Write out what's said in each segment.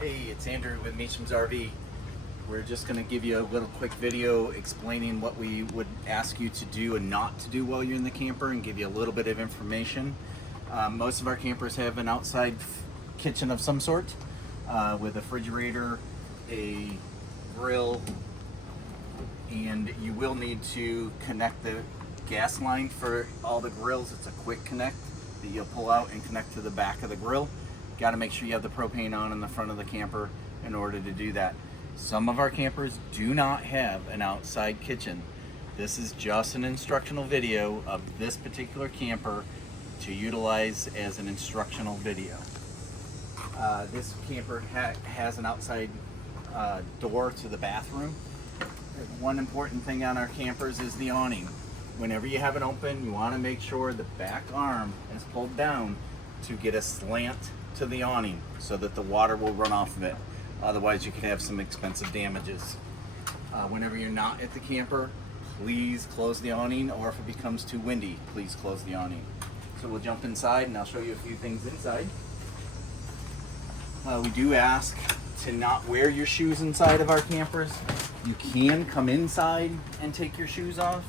Hey, it's Andrew with Meachams RV. We're just going to give you a little quick video explaining what we would ask you to do and not to do while you're in the camper and give you a little bit of information. Most of our campers have an outside kitchen of some sort with a refrigerator, a grill, and you will need to connect the gas line for all the grills. It's a quick connect that you'll pull out and connect to the back of the grill. Got to make sure you have the propane on in the front of the camper in order to do that. Some of our campers do not have an outside kitchen. This is just an instructional video of this particular camper to utilize as an instructional video. This camper has an outside door to the bathroom. One important thing on our campers is the awning. Whenever you have it open, you want to make sure the back arm is pulled down to get a slant to the awning so that the water will run off of it. Otherwise you could have some expensive damages. Whenever you're not at the camper, please close the awning, or if it becomes too windy, please close the awning. So we'll jump inside and I'll show you a few things inside. We do ask to not wear your shoes inside of our campers. You can come inside and take your shoes off.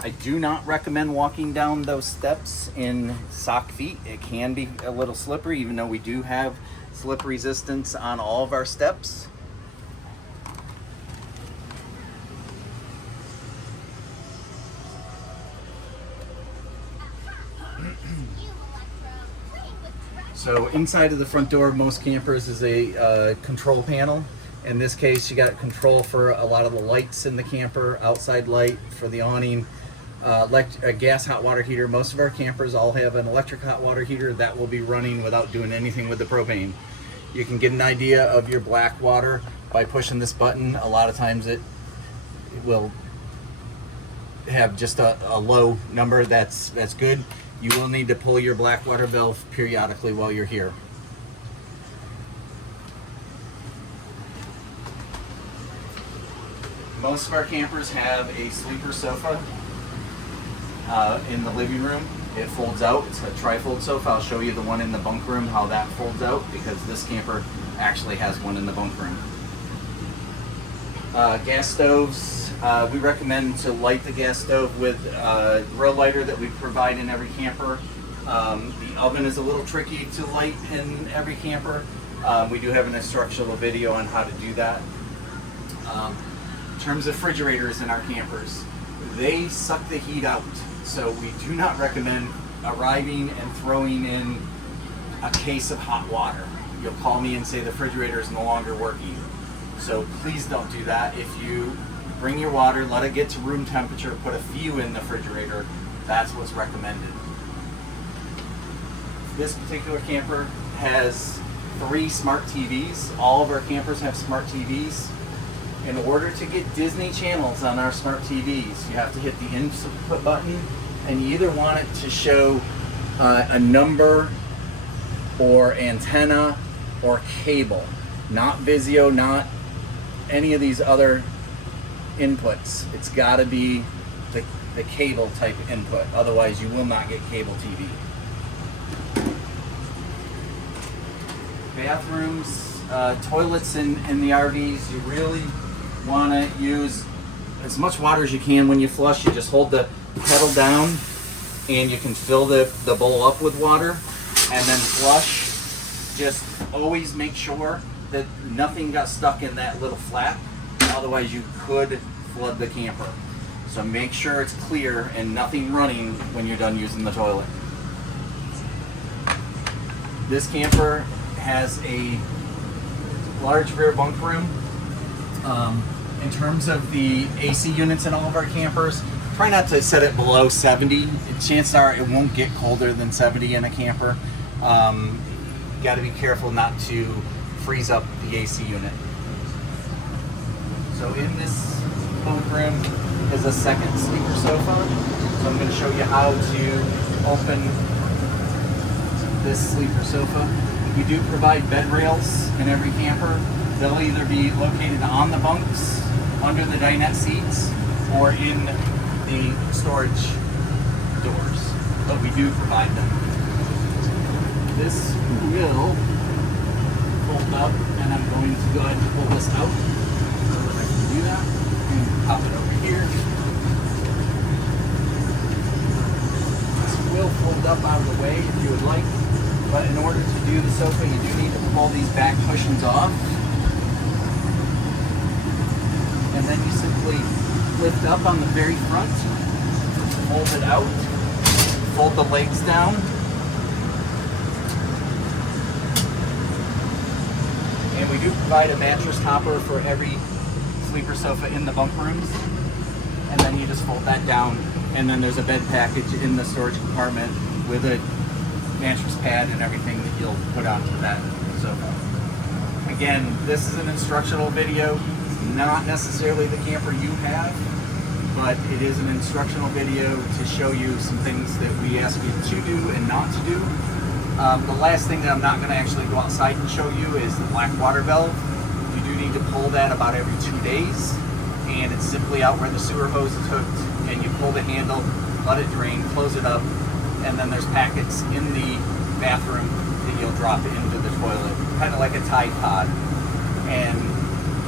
I do not recommend walking down those steps in sock feet. It can be a little slippery, even though we do have slip resistance on all of our steps. So inside of the front door of most campers is a control panel. In this case, you got control for a lot of the lights in the camper, outside light for the awning, a gas hot water heater. Most of our campers all have an electric hot water heater that will be running without doing anything with the propane. You can get an idea of your black water by pushing this button. A lot of times it will have just a low number. That's good. You will need to pull your black water valve periodically while you're here. Most of our campers have a sleeper sofa in the living room. It folds out. It's a tri-fold sofa. I'll show you the one in the bunk room, how that folds out, because this camper actually has one in the bunk room. Gas stoves. We recommend to light the gas stove with a grill lighter that we provide in every camper. The oven is a little tricky to light in every camper. We do have an instructional video on how to do that. In terms of refrigerators in our campers, they suck the heat out. So we do not recommend arriving and throwing in a case of hot water. You'll call me and say the refrigerator is no longer working. So please don't do that. If you bring your water, let it get to room temperature, put a few in the refrigerator. That's what's recommended. This particular camper has 3 smart TVs. All of our campers have smart TVs. In order to get Disney channels on our smart TVs, you have to hit the input button, and you either want it to show a number or antenna or cable, not Vizio, not any of these other inputs. It's got to be the cable type input, otherwise you will not get cable TV. Bathrooms, toilets in the RVs, you really want to use as much water as you can. When you flush, you just hold the pedal down and you can fill the bowl up with water and then flush. Just always make sure that nothing got stuck in that little flap, otherwise you could flood the camper. So make sure it's clear and nothing running when you're done using the toilet. This camper has a large rear bunk room. In terms of the AC units in all of our campers, try not to set it below 70. Chances are it won't get colder than 70 in a camper. You got to be careful not to freeze up the AC unit. So in this bunk room is a second sleeper sofa. So I'm going to show you how to open this sleeper sofa. We do provide bed rails in every camper. They'll either be located on the bunks, under the dinette seats, or in the storage doors, but we do provide them. This will up, and I'm going to go ahead and pull this out so that I can do that. And pop it over here. This will fold up out of the way if you would like, but in order to do the sofa, you do need to pull these back cushions off. And then you simply lift up on the very front, fold it out, fold the legs down, and we do provide a mattress topper for every sleeper sofa in the bunk rooms. And then you just fold that down, and then there's a bed package in the storage compartment with a mattress pad and everything that you'll put onto that sofa. Again, this is an instructional video. It's not necessarily the camper you have, but it is an instructional video to show you some things that we ask you to do and not to do. The last thing that I'm not going to actually go outside and show you is the black water valve. You do need to pull that about every 2 days, and it's simply out where the sewer hose is hooked, and you pull the handle, let it drain, close it up, and then there's packets in the bathroom that you'll drop into the toilet, kind of like a Tide Pod. And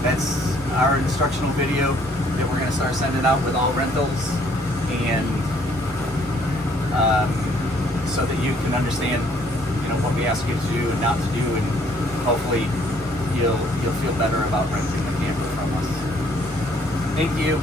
that's our instructional video that we're going to start sending out with all rentals, and so that you can understand, what we ask you to do and not to do, and hopefully you'll feel better about renting the camper from us. Thank you.